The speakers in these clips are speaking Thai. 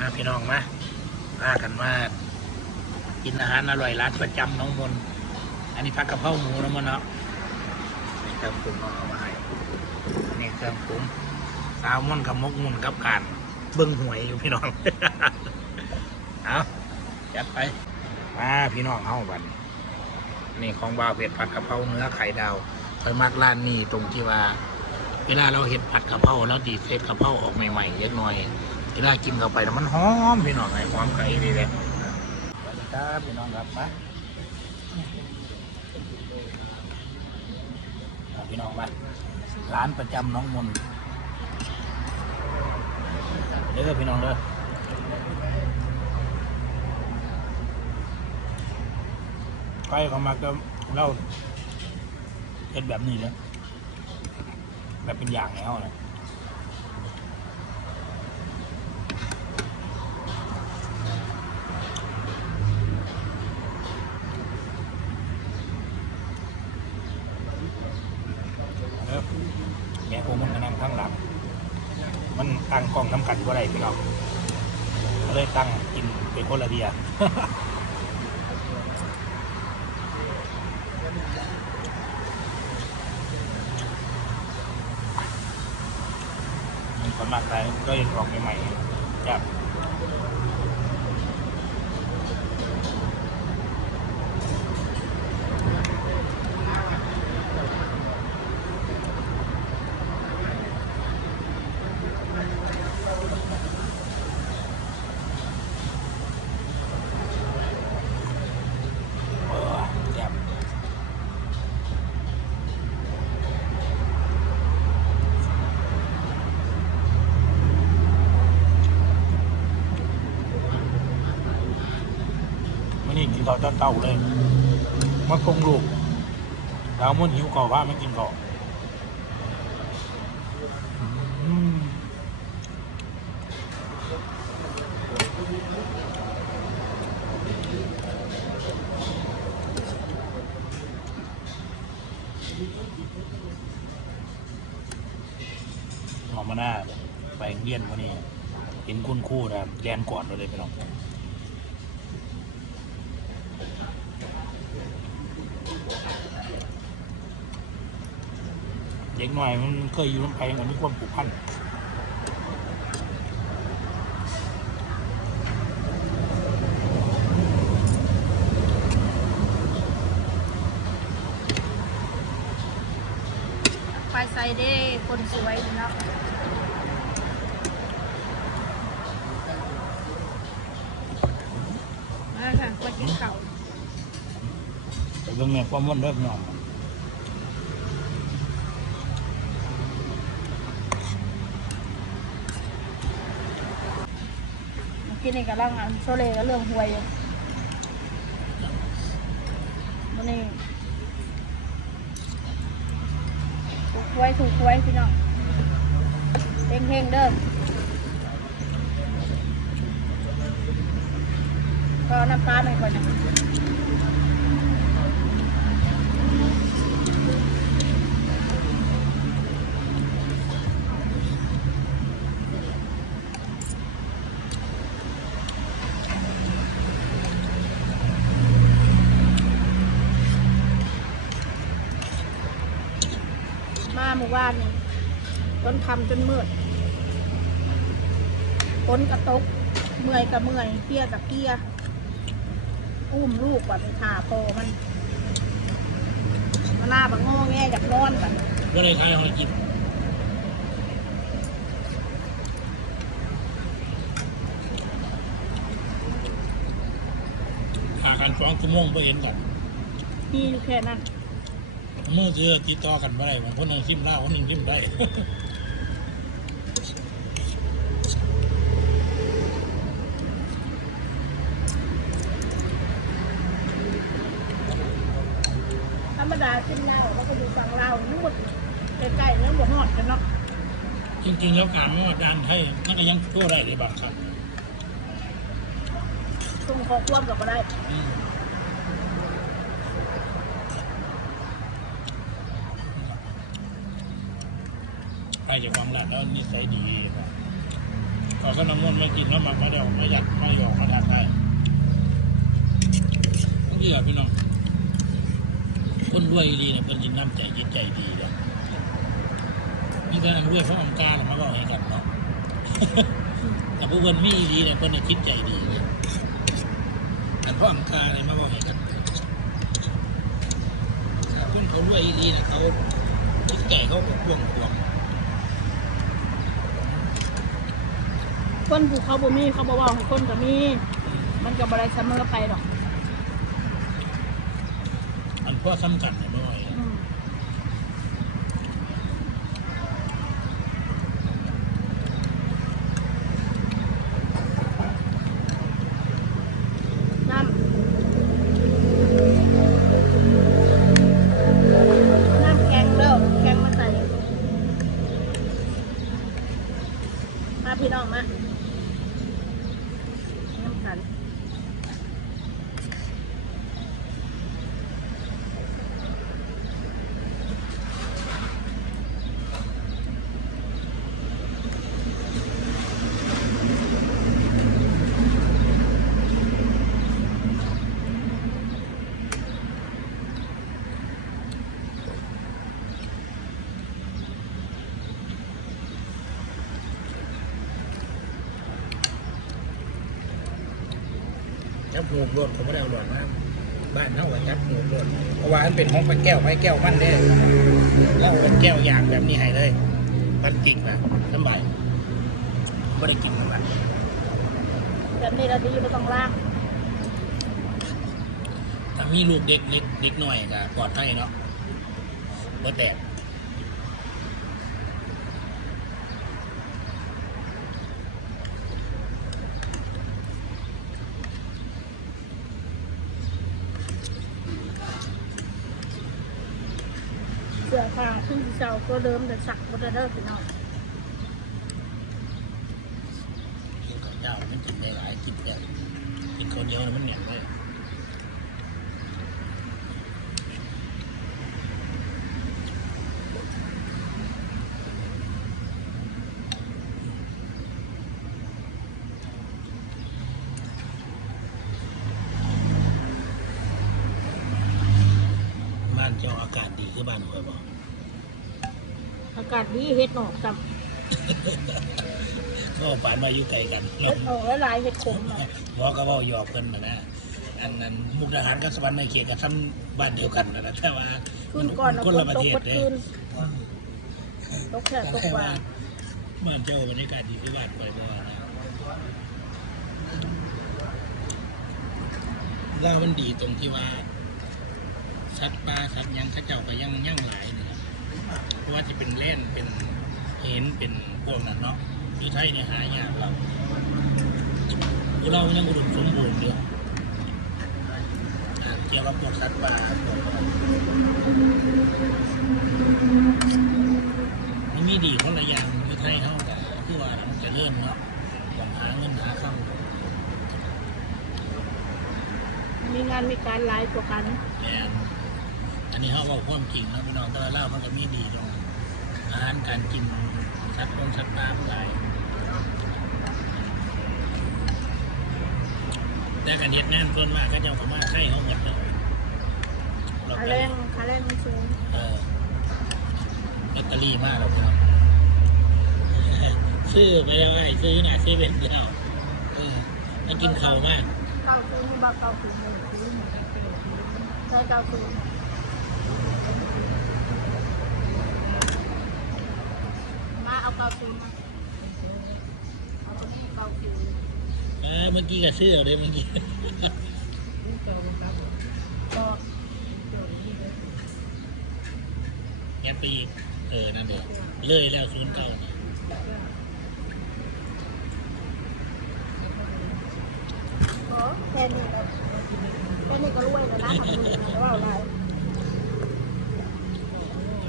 าพี่น้องมาพากันมากินอาหารอร่อยร้านประจำน้องมนอันนี้ผัดกะเพราหมูนะมันเนาะนี่เครื่องปรุงเอาเอามาให้อันนี้เครื่องปรุงแซลมอนกับมกมุนกับการเบิ้งหวยอยู่พี่น้องเอาจัดไปมาพี่น้องเอาบันนี่ของบ่าวเผ็ดผัดกะเพราเนื้อไข่ดาวคอยมักร้านนี้ตรงที่ว่า เวลาเราเห็ดผัดกะเพราแล้วดีเซตกะเพราออกใหม่ๆเล็กน้อย เวลากินเข้าไปแล้วมันหอมพี่น้องไงหอมไก่ดีเลยสวัสดีครับพี่น้องครับมาเอาพี่น้องมาร้านประจำน้องมนต์เด้อพี่น้องเด้อใครเขามาก็เล่าเห็ดแบบนี้เลยแบบเป็นอย่างแล้วนะเออ แม่ผมมันก็นั่งข้างหลังมันตั้งกล้องน้ำกันก็ได้พี่น้องก็เลยตั้งกินเป็นคนละเดียมันคนมากได้ก็ยังออกใหม่ๆจากเออแซ่บ ไม่นี่กิน ต่อจนเต่าเลยมาคงลูกแล้วมันหิวก่อว่าไม่กินก่อมหอมมาหน้าไปเลี้ยนวันนี้เห็นคุณคู่นะแลนก่อนเลยไปน้อง เด็กหน่อยมันเคยอยู่น้ำแพงมันมีความผูกพันไปใส่ได้คนสวยเนาะมาค่ะก็กินข้าวแต่เรื่องนี้ความมันเริ่มหน่อย ที่นี่กำลังอันโซเลก็เรื่องหวยวันนี้ถูกหวยถูกหวยพี่น้องเฮงเฮงเด้อก็น้ำปลาไม่ค่อนนะ มาเมื่ อวานนี่จนคำจนมืดฝนกระตก เมื่อยกับเมื่อยเกียกับเกียอุ้มลูกว่าไปขาโปมันมาหน้าบังงอแงอยากนอนแบบก็เลยใครเอาไปกินหากันสองชั่วโมงเพื่อเห็นกันมีอยู่แค่นั้นเมื่อเจอติดต่อกันไม่ได้บางคนหนึ่งซิมเล่าวคนหนึ่งซิมได้ธรรมดาขึ้นเล่าแล้วก็ดูฟังเล่าทั้งหมดใกล้ๆแล้วหมดหอดกันเนาะจริงๆแล้วการว่าด้านให้นั่นก็ยังช่วยได้เลยบางครั้งตรงคอควบกับก็ได้ ใครจะความรักแล้วนิสัยดีนะก็อก็น้ำมันไม่กินน้ำมันไม่ได้ออกไม่ยากไม่ออกมาทานได้ทั้งที่อะพี่น้องคนรวยดีเนี่ยเป็นจิตน้ำใจจิตใจดีเลยนี่ก็รวยเพราะองค์การมาบอกให้กันเนาะแต่ผู้คนมีดีเนี่ยคนเนี่ยจิตใจดีเลยแต่เพราะองค์การเลยมาบอกให้กันคนเขารวยดีเนี่ยเขาจิตใจเขาก็กว้างขวาง คนผูกเขาบ่มีเขาบ่เว้าให้คนก็มี มันก็บ่ได้เสมอไปหรอก อันพ่อสำคัญนะบ่อย อืมน้ำน้ำแข็งเด้อแข็งมาใส่มาพี่น้องมาน้ำกัน จับหูรถเขาไม่ได้เอาหลอดมาบ้านเท่ากับจับหูรถเพราะว่าอันเป็นห้องเป็นแก้วไม่แก้วมันเด้แล้วเป็นแก้วยางแบบนี้ให้เลยมันจริงนะสบายไม่ได้กินมันแบบนี้เราดีไม่ต้องล้างถ้ามีลูกเด็กเล็กเด็กหน่อยก็ปลอดภัยเนาะบ่แตก เสื้อผ้าขึ้นที่เจ้าก็เดิมแต่สักบ่ได้เด้อพี่น้องกินข้าวเจ้ามันกินได้หลายกินแบบกินคนเดียวมันเหนียวเลยบ้านเจ้าอากาศดีคือบ้านข่อยบอก อากาศดีเฮ็ดออกกับก็ปานมาอยู่ไกลกันเฮ็ดออกหลายๆเฮ็ดขมน่ะเพราะก็เว่าหยอกกันนะนะอันนั้นมุกดาหารกับสวรรค์ในเขตกับทำบ้านเดียวกันนะนะแต่ว่าคืนก่อนมัน่ะคนฝละนประตกเทศเบัดเลย คืนตกแค่ตกว่าบ้านเจ้าบรรยากาศดีที่บ้านไปบ่นะเล่าวมันดีตรงที่ว่าสัตว์ป่าสัตว์หยังเข้าเจ้าก็ยังยังหลายนะค รับเพราะว่าจะเป็นแล่นเป็นเห็นเป็นพวกนั้นเนาะที่ไทยเนี่ยหายากแล้วอยู่เรายังอุดมสมบูรณ์อยู่อ่าเกี่ยวกับพวกสัตว์ป่าพวกมันมีดีคนละอย่างมีไทยเขาแต่คือว่ามันจะเลื่อนเนาะต้องหาเงินหาเข้ามีงานมีการหลายกว่ากันแม่นอันนี้เขาบอกความจริงนะพี่น้องแต่ว่าเล่าวมันก็มีดีตรง อาหารการกินสัตว์ตรงสัตว์ป่าหลายแต่การเฮ็ดงานส่วนมากก็เจ้าก็มาใช้เขาหมดเนาะเราค่าก็แรงค่าแรงมันสูงเออแบตเตอรี่มากเราพี่น้องซื้อไปแล้วไอ้ซื้อนะซื้อเป็นพี่น้องเออมันกินเข่าวมากเก้าคืนมีบ่เก้าคืนเลยได้เก้าคืนมาเอา เก้าคืนมาเอาเก้าคืนเออเมื่อกี้ก็ซื้อเอาเลยเมื่อกี้ ก็งั้นไปอีกเออ นั่นเองเลยแล้วศูนย์เก้านะขอแค่นี้แค่นี้ก็รวยแล้วนะทำบุญนะว่าอะไร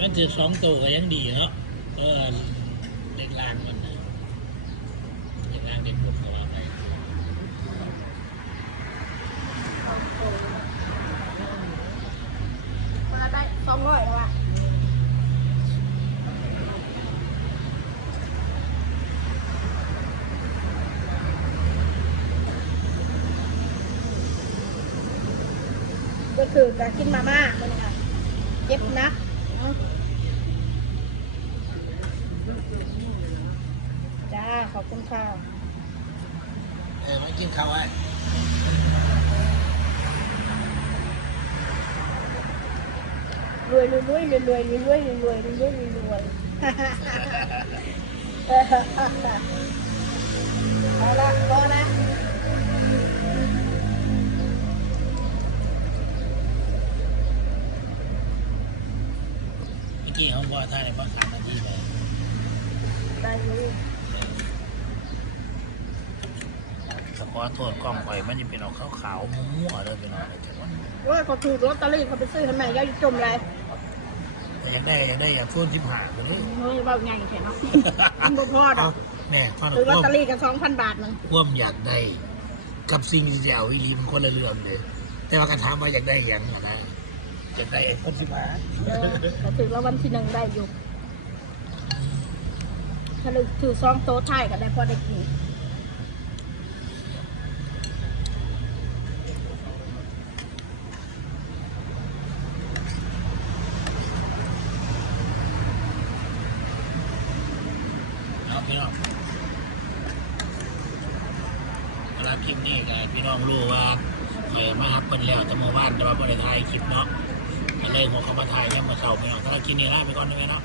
มันถือสองตัวก็ยังดีเนาะ เออ เล่นล่างมันนะเล่นล่างเด็กพวกเขาเอาไปมาได้สองร้ยแล้ะก็คือการกินมาม่ามันค่ะเจ็บนัก ขอบคุณค่ะเออมากินข้าวไอ้รวยรวยรวยรวยรวยรวยรวยรวยรวยรวยรวยรวยเอาละพอนะเมื่อกี้เขาบอกท่าในบ้านสามนาทีไปได้อยู่ สข อโทษกล้องไปมันจะเป็นออกขาวๆมั่วๆเลยเป็นออกจังหวะว่าเขาถูกลอตเตอรี่เขาไปซื้อทำไมยายจมอะไรแต่อยากได้อยากได้อยากฟุ้นทิมหาคนนี้เฮ้ยเบาไงแค่เนาะมันบ่พอดเอาอกแน่ตอนซื้อลอตควเตอรี่กันสองพันบาทนึงความอยากได้ กับสิ่งที่จะเอาอีหลีมันคนละเรื่องเลย แต่ว่าการถามว่าอยากได้อย่างอะนะอยากได้ไอ้คนทิมหาเออแต่ถือว่าวันที่หนึ่งได้อยู่ถ้าลึกถือซองโต๊ะไทายก็ได้พอได้กิน เอาพี่น้องเวลาคลิป น้องรู้ว่าเคยมาฮับเป็นแล้วแต่เมื่านแต่ว่าบริไทยคลิปเนาะก็เลยหัวเขามาถ่ายยังมาเสาร์พี่น้องถ้าเรากินนี่ละไปก่อนได้ไหมเนาะ